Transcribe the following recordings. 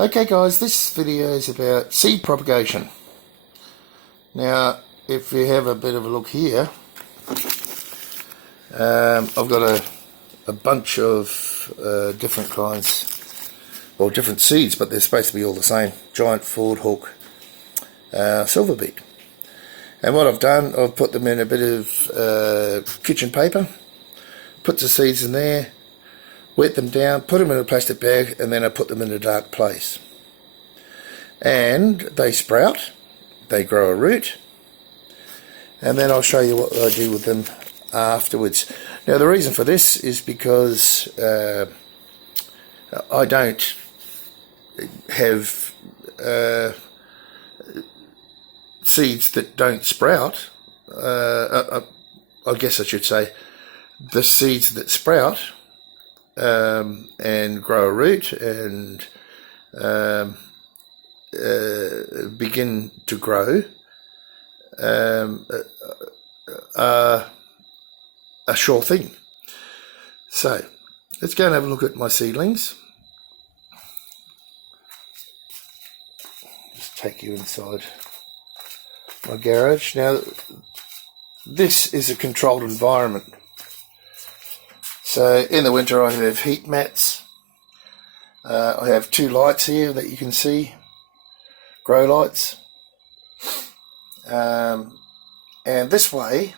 Okay guys, this video is about seed propagation. Now if you have a bit of a look here, I've got a bunch of different kinds, or different seeds, but they're supposed to be all the same. Giant Ford Hawk, silver beet. And what I've done, I've put them in a bit of kitchen paper, put the seeds in there, wet them down, put them in a plastic bag, and then I put them in a dark place. And they sprout, they grow a root, and then I'll show you what I do with them afterwards. Now the reason for this is because I don't have seeds that don't sprout. I guess I should say the seeds that sprout and grow a root and begin to grow are a sure thing. So let's go and have a look at my seedlings. Just take you inside my garage. Now this is a controlled environment. So in the winter I have heat mats. I have two lights here that you can see, grow lights. And this way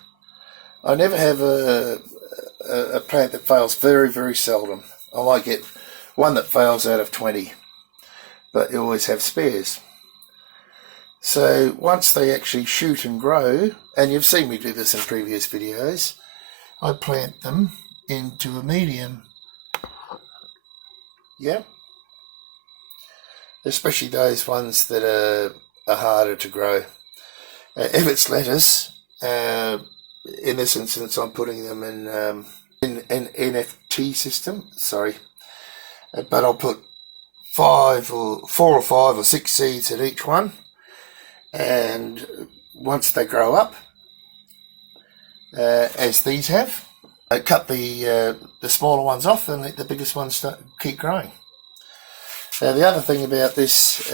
I never have a plant that fails. Very seldom. I might get one that fails out of 20, but you always have spares. So once they actually shoot and grow, and you've seen me do this in previous videos, I plant them into a medium. Yeah, especially those ones that are harder to grow. If it's lettuce, in this instance I'm putting them in an NFT system, sorry, but I'll put 4 or 5 or 6 seeds in each one, and once they grow up, as these have, I cut the smaller ones off and let the biggest ones keep growing. Now the other thing about this,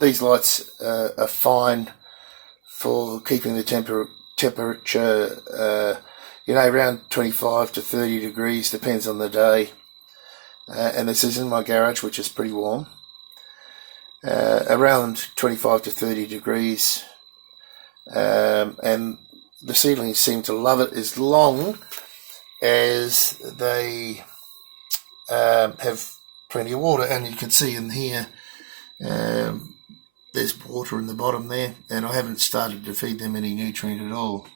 these lights are fine for keeping the temperature, around 25 to 30 degrees, depends on the day. And this is in my garage, which is pretty warm. Around 25 to 30 degrees. And the seedlings seem to love it as long as they have plenty of water. And you can see in here, there's water in the bottom there, and I haven't started to feed them any nutrient at all.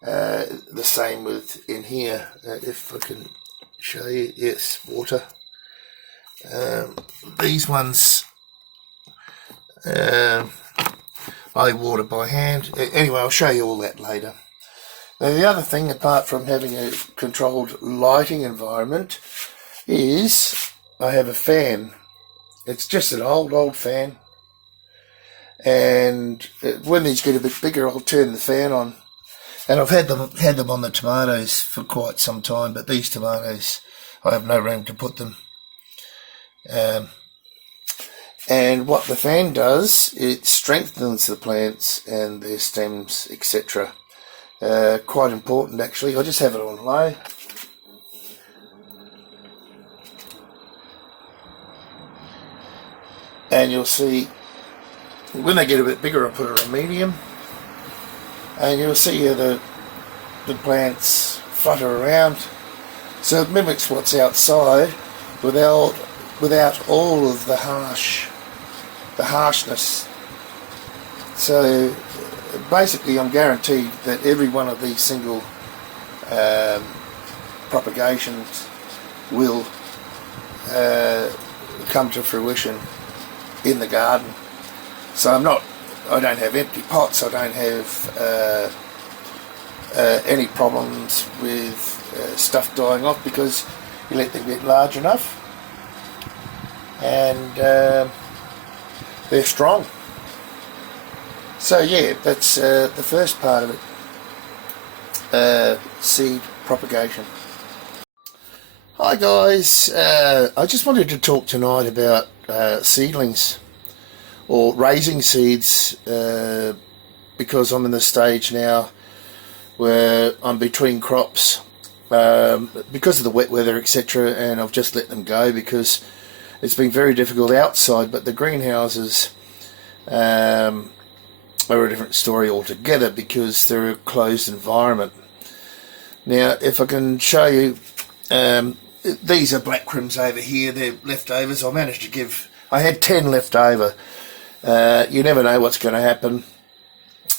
The same with in here, if I can show you, yes, water. These ones I water by hand. Anyway, I'll show you all that later. Now the other thing, apart from having a controlled lighting environment, is I have a fan. It's just an old fan. And when these get a bit bigger, I'll turn the fan on. And I've had them on the tomatoes for quite some time, but these tomatoes, I have no room to put them. And what the fan does, it strengthens the plants and their stems, etc. Quite important actually. I just have it on low. And you'll see, when they get a bit bigger, I put it on medium, and you'll see how the plants flutter around. So it mimics what's outside without all of the harshness. So basically, I'm guaranteed that every one of these single propagations will come to fruition in the garden. So I don't have empty pots, I don't have any problems with stuff dying off, because you let them get large enough and they're strong. So yeah, that's the first part of it, seed propagation. Hi guys, I just wanted to talk tonight about seedlings or raising seeds because I'm in the stage now where I'm between crops because of the wet weather, etc., and I've just let them go because it's been very difficult outside. But the greenhouses are a different story altogether because they're a closed environment. Now, if I can show you, these are black crims over here. They're leftovers. I had 10 left over. You never know what's going to happen.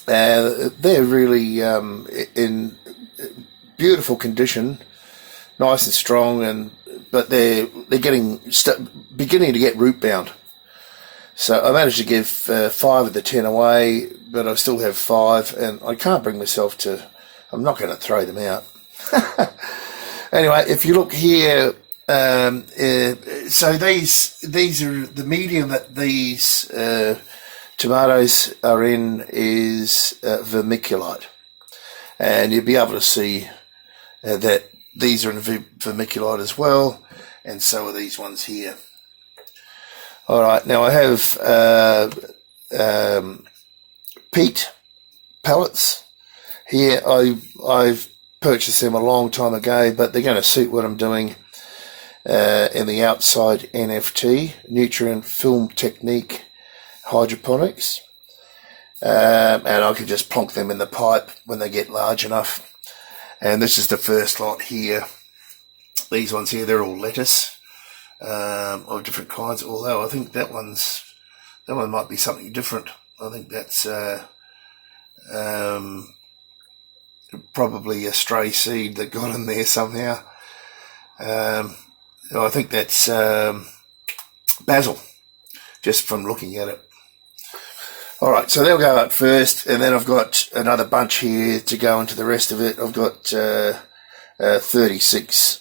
They're really in beautiful condition, nice and strong, but they're beginning to get root bound. So I managed to give 5 of the 10 away, but I still have 5, and I can't bring myself to. I'm not going to throw them out. Anyway, if you look here, so these are the medium that these tomatoes are in is vermiculite, and you'll be able to see that these are in vermiculite as well, and so are these ones here. All right, now I have peat pellets here. I've purchased them a long time ago, but they're going to suit what I'm doing in the outside NFT, nutrient film technique hydroponics, and I can just plonk them in the pipe when they get large enough. And this is the first lot here. These ones here, they're all lettuce of different kinds, although I think that one might be something different. I think that's probably a stray seed that got in there somehow. I think that's basil, just from looking at it. All right, so they'll go up first, and then I've got another bunch here to go into the rest of it. I've got 36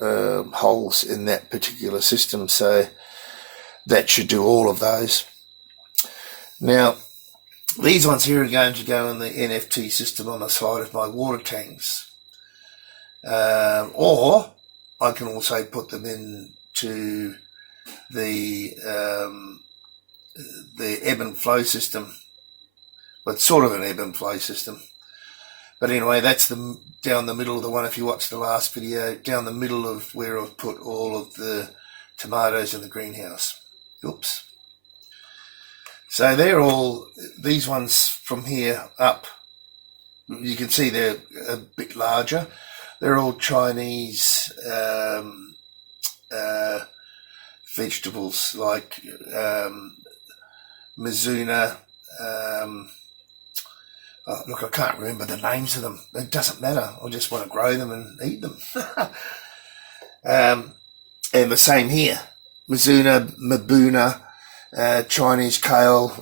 holes in that particular system, so that should do all of those. Now, these ones here are going to go in the NFT system on the side of my water tanks. Or I can also put them into the ebb and flow system. But sort of an ebb and flow system. But anyway, that's down the middle of the one, if you watch the last video, down the middle of where I've put all of the tomatoes in the greenhouse. Oops. So they're all, these ones from here up, you can see they're a bit larger. They're all Chinese vegetables like Mizuna. Look, I can't remember the names of them. It doesn't matter. I just want to grow them and eat them. And the same here. Mizuna, Mabuna, Chinese kale,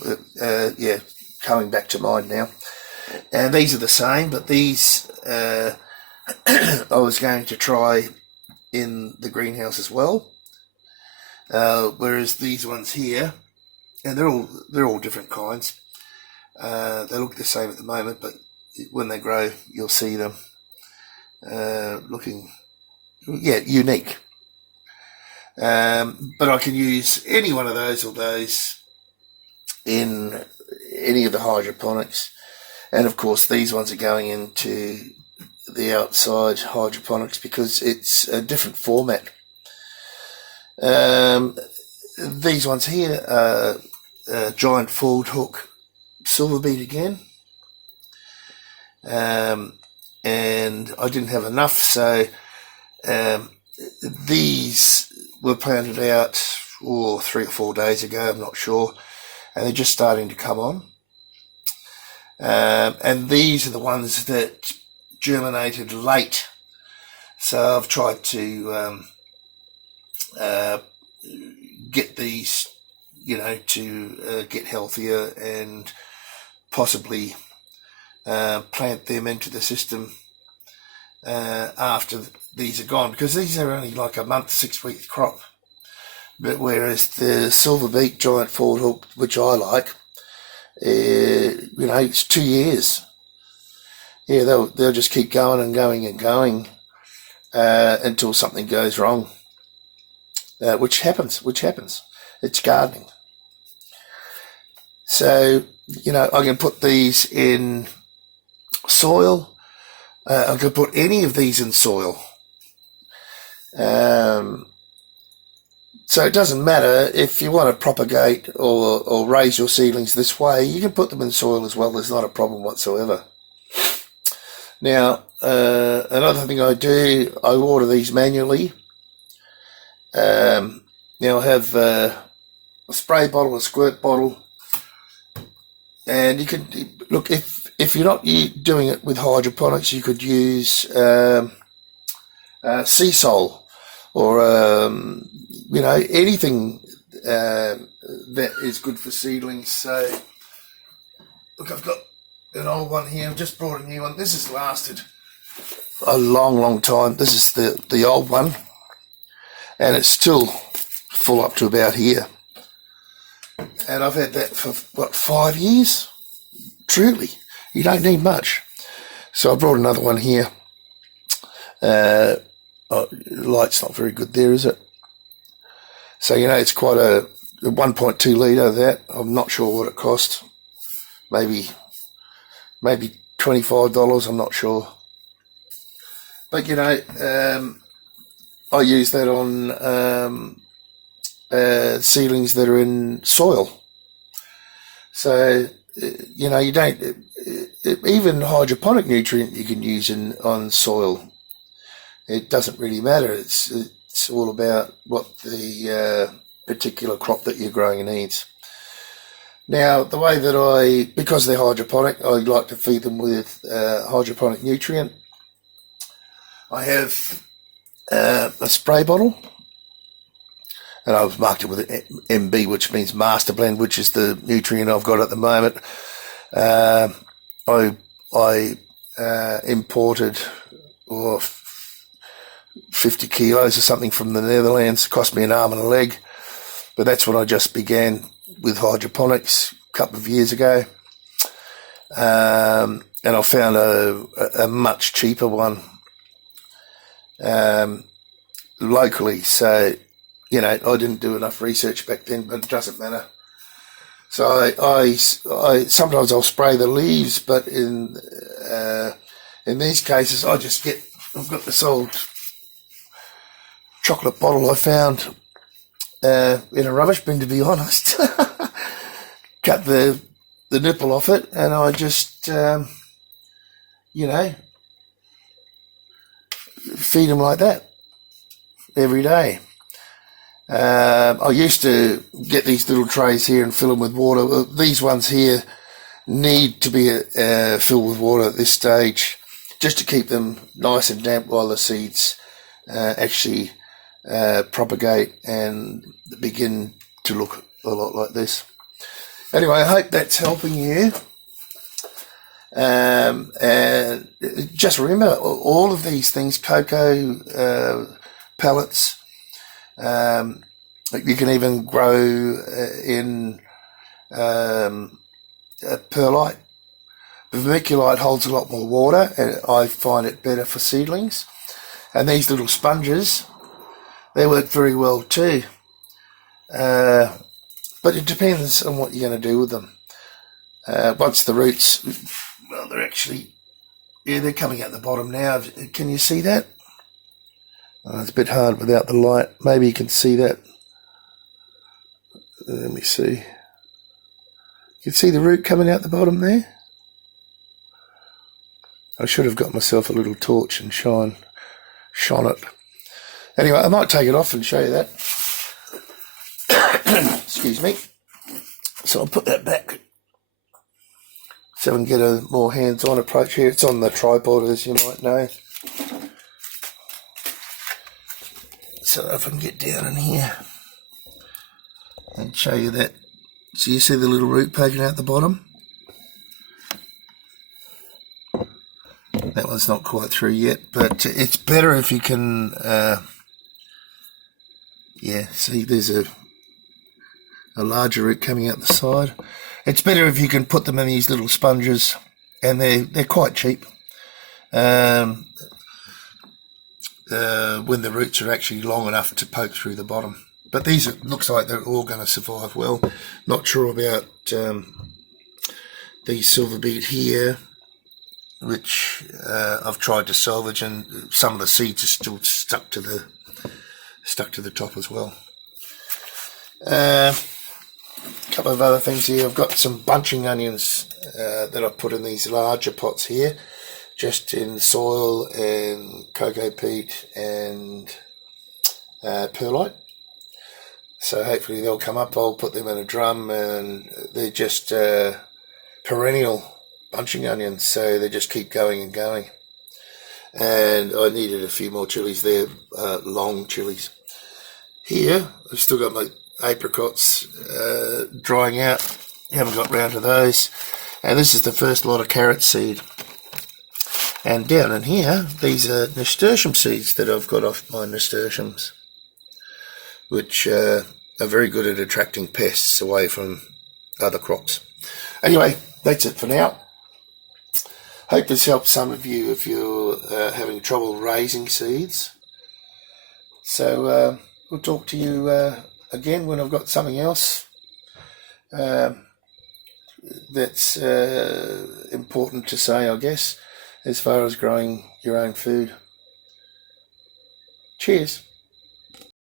coming back to mind now. And these are the same, but these I was going to try in the greenhouse as well. Whereas these ones here, and they're all different kinds. They look the same at the moment, but when they grow, you'll see them looking, unique. But I can use any one of those or those in any of the hydroponics. And of course, these ones are going into the outside hydroponics because it's a different format. These ones here are giant forward hook silver beet again. And I didn't have enough, so these were planted out 3 or 4 days ago, I'm not sure, and they're just starting to come on. And these are the ones that germinated late, so I've tried to get these, to get healthier and possibly plant them into the system after these are gone, because these are only like a month, 6 week crop. But whereas the silver beet giant forward hook, which I like, it's 2 years. Yeah, they'll just keep going and going and going until something goes wrong, which happens. It's gardening. So, you know, I can put these in soil. I can put any of these in soil. So it doesn't matter if you want to propagate or raise your seedlings this way, you can put them in soil as well. There's not a problem whatsoever. Now, another thing I do, I water these manually. Now I have a spray bottle, a squirt bottle, and you can look, if you're not doing it with hydroponics, you could use sea salt or you know, anything that is good for seedlings. So look, I've got an old one here. I've just brought a new one. This has lasted a long time. This is the old one, and it's still full up to about here. And I've had that for, what, 5 years? Truly, you don't need much. So I brought another one here. Light's not very good there, is it? So, you know, it's quite a 1.2 litre of that. I'm not sure what it cost. Maybe $25, I'm not sure. But, you know, I use that on seedlings that are in soil. So, you know, you don't, even hydroponic nutrient you can use on soil. It doesn't really matter. It's all about what the particular crop that you're growing needs. Now, the way that because they're hydroponic, I like to feed them with hydroponic nutrient. I have a spray bottle, and I've marked it with MB, which means Master Blend, which is the nutrient I've got at the moment. I imported 50 kilos or something from the Netherlands. It cost me an arm and a leg, but that's when I just began with hydroponics a couple of years ago. And I found a much cheaper one locally. So, you know, I didn't do enough research back then, but it doesn't matter. So I sometimes I'll spray the leaves, but in these cases I've got this old chocolate bottle I found in a rubbish bin, to be honest. Cut the nipple off it, and I just you know, feed them like that every day. I used to get these little trays here and fill them with water. These ones here need to be filled with water at this stage, just to keep them nice and damp while the seeds actually propagate and begin to look a lot like this. Anyway, I hope that's helping you. And just remember, all of these things, cocoa pellets, you can even grow in perlite. Vermiculite holds a lot more water, and I find it better for seedlings. And these little sponges, they work very well too. But it depends on what you're going to do with them. Once the roots, well, they're coming out the bottom now. Can you see that? It's a bit hard without the light. Maybe you can see that. Let me see. You can see the root coming out the bottom there? I should have got myself a little torch and shone it. Anyway, I might take it off and show you that. Excuse me. So I'll put that back so we can get a more hands-on approach here. It's on the tripod, as you might know. So if I can get down in here and show you that. So you see the little root poking out the bottom? That one's not quite through yet, but it's better if you can, see there's a larger root coming out the side. It's better if you can put them in these little sponges, and they're quite cheap. When the roots are actually long enough to poke through the bottom. but these looks like they're all going to survive well. Not sure about these silver beet here, which I've tried to salvage, and some of the seeds are still stuck to the top as well. A couple of other things here. I've got some bunching onions that I've put in these larger pots here, just in soil and cocoa peat and perlite. So hopefully they'll come up. I'll put them in a drum, and they're just perennial bunching onions, so they just keep going and going. And I needed a few more chilies there, long chilies. Here I've still got my apricots drying out. Haven't got round to those. And this is the first lot of carrot seed. And down in here, these are nasturtium seeds that I've got off my nasturtiums, which are very good at attracting pests away from other crops. Anyway, that's it for now. Hope this helps some of you if you're having trouble raising seeds. So we'll talk to you again when I've got something else that's important to say, I guess, as far as growing your own food. Cheers.